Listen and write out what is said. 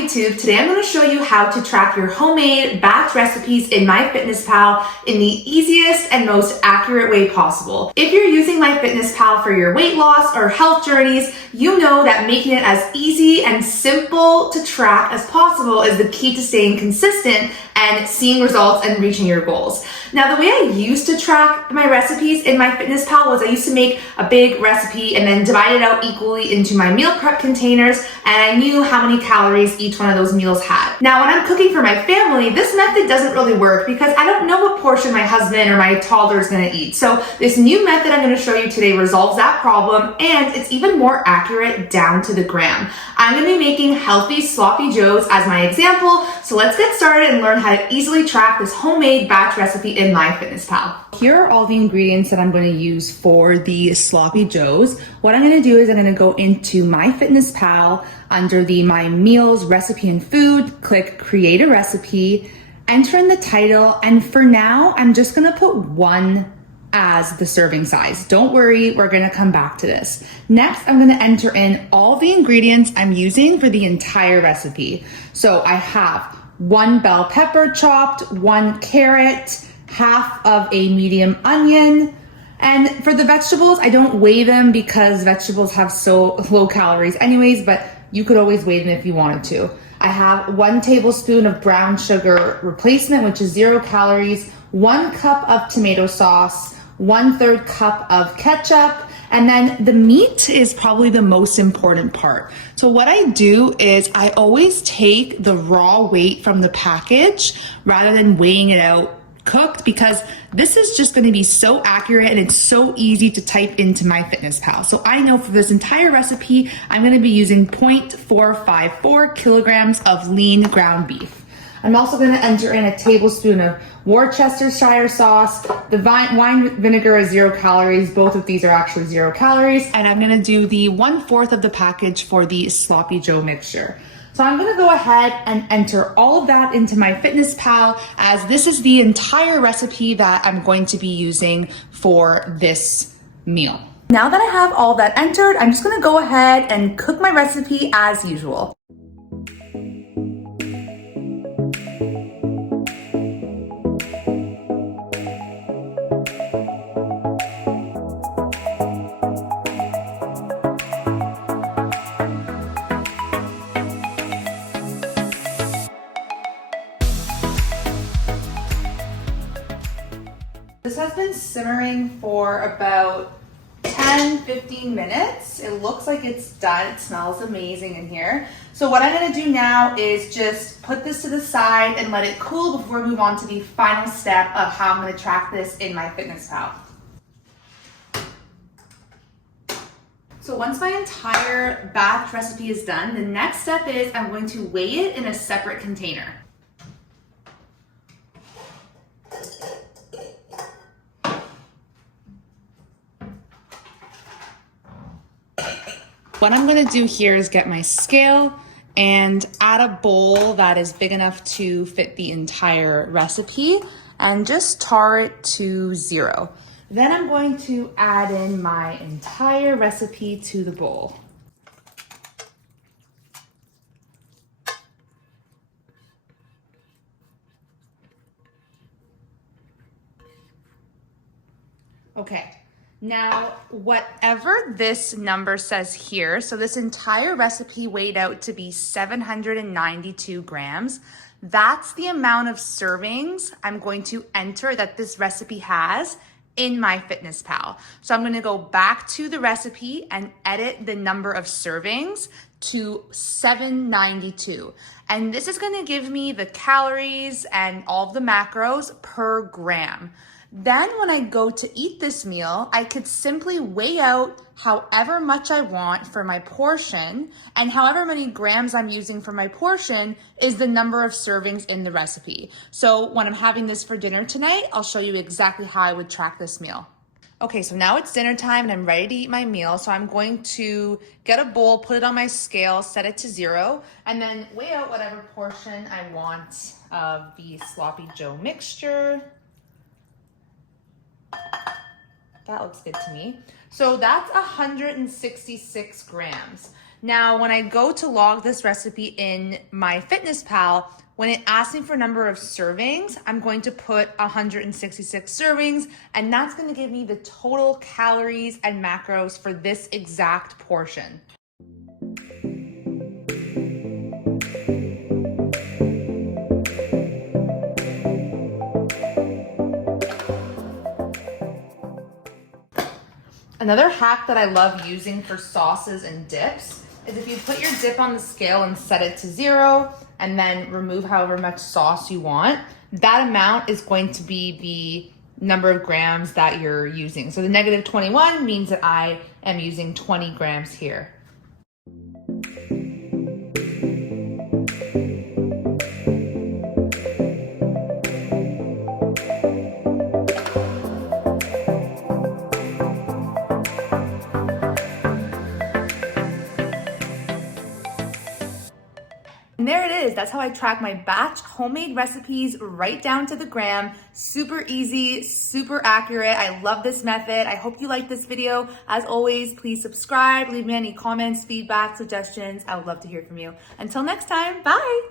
YouTube. Today I'm going to show you how to track your homemade batch recipes in MyFitnessPal in the easiest and most accurate way possible. If you're using MyFitnessPal for your weight loss or health journeys, you know that making it as easy and simple to track as possible is the key to staying consistent and seeing results and reaching your goals. Now, the way I used to track my recipes in MyFitnessPal was I used to make a big recipe and then divide it out equally into my meal prep containers, and I knew how many calories each one of those meals had. Now, when I'm cooking for my family, this method doesn't really work because I don't know what portion my husband or my toddler is going to eat. So this new method I'm going to show you today resolves that problem, and it's even more accurate down to the gram. I'm going to be making healthy sloppy joes as my example, so let's get started and learn how to easily track this homemade batch recipe in MyFitnessPal. Here are all the ingredients that I'm going to use for the sloppy joes. What I'm going to do is I'm going to go into MyFitnessPal under the My Meals Recipe and Food, click Create a Recipe, enter in the title, and for now, I'm just going to put 1 as the serving size. Don't worry, we're going to come back to this. Next, I'm going to enter in all the ingredients I'm using for the entire recipe. So I have 1 bell pepper chopped, 1 carrot, half of a medium onion. And for the vegetables, I don't weigh them because vegetables have so low calories anyways, but you could always weigh them if you wanted to. I have 1 tablespoon of brown sugar replacement, which is 0 calories, 1 cup of tomato sauce, 1/3 cup of ketchup, and then the meat is probably the most important part. So what I do is I always take the raw weight from the package rather than weighing it out cooked, because this is just going to be so accurate and it's so easy to type into MyFitnessPal. So I know for this entire recipe, I'm going to be using 0.454 kilograms of lean ground beef. I'm also going to enter in a tablespoon of Worcestershire sauce. The wine vinegar is 0 calories. Both of these are actually 0 calories. And I'm going to do the 1/4 of the package for the sloppy joe mixture. So I'm going to go ahead and enter all of that into MyFitnessPal, as this is the entire recipe that I'm going to be using for this meal. Now that I have all that entered, I'm just going to go ahead and cook my recipe as usual. This has been simmering for about 10-15 minutes. It looks like it's done. It smells amazing in here. So what I'm going to do now is just put this to the side and let it cool before we move on to the final step of how I'm going to track this in MyFitnessPal. So once my entire batch recipe is done, the next step is I'm going to weigh it in a separate container. What I'm going to do here is get my scale and add a bowl that is big enough to fit the entire recipe and just tar it to 0. Then I'm going to add in my entire recipe to the bowl. Okay. Now, whatever this number says here, so this entire recipe weighed out to be 792 grams. That's the amount of servings I'm going to enter that this recipe has in MyFitnessPal. So I'm going to go back to the recipe and edit the number of servings to 792. And this is going to give me the calories and all of the macros per gram. Then when I go to eat this meal, I could simply weigh out however much I want for my portion, and however many grams I'm using for my portion is the number of servings in the recipe. So when I'm having this for dinner tonight, I'll show you exactly how I would track this meal. Okay, so now it's dinner time and I'm ready to eat my meal. So I'm going to get a bowl, put it on my scale, set it to 0, and then weigh out whatever portion I want of the sloppy joe mixture. That looks good to me. So that's 166 grams. Now, when I go to log this recipe in MyFitnessPal, when it asks me for number of servings, I'm going to put 166 servings, and that's going to give me the total calories and macros for this exact portion. Another hack that I love using for sauces and dips is if you put your dip on the scale and set it to 0 and then remove however much sauce you want, that amount is going to be the number of grams that you're using. So the negative 21 means that I am using 20 grams here. And there it is. That's how I track my batch homemade recipes right down to the gram. Super easy, super accurate. I love this method. I hope you liked this video. As always, please subscribe, leave me any comments, feedback, suggestions. I would love to hear from you. Until next time, bye.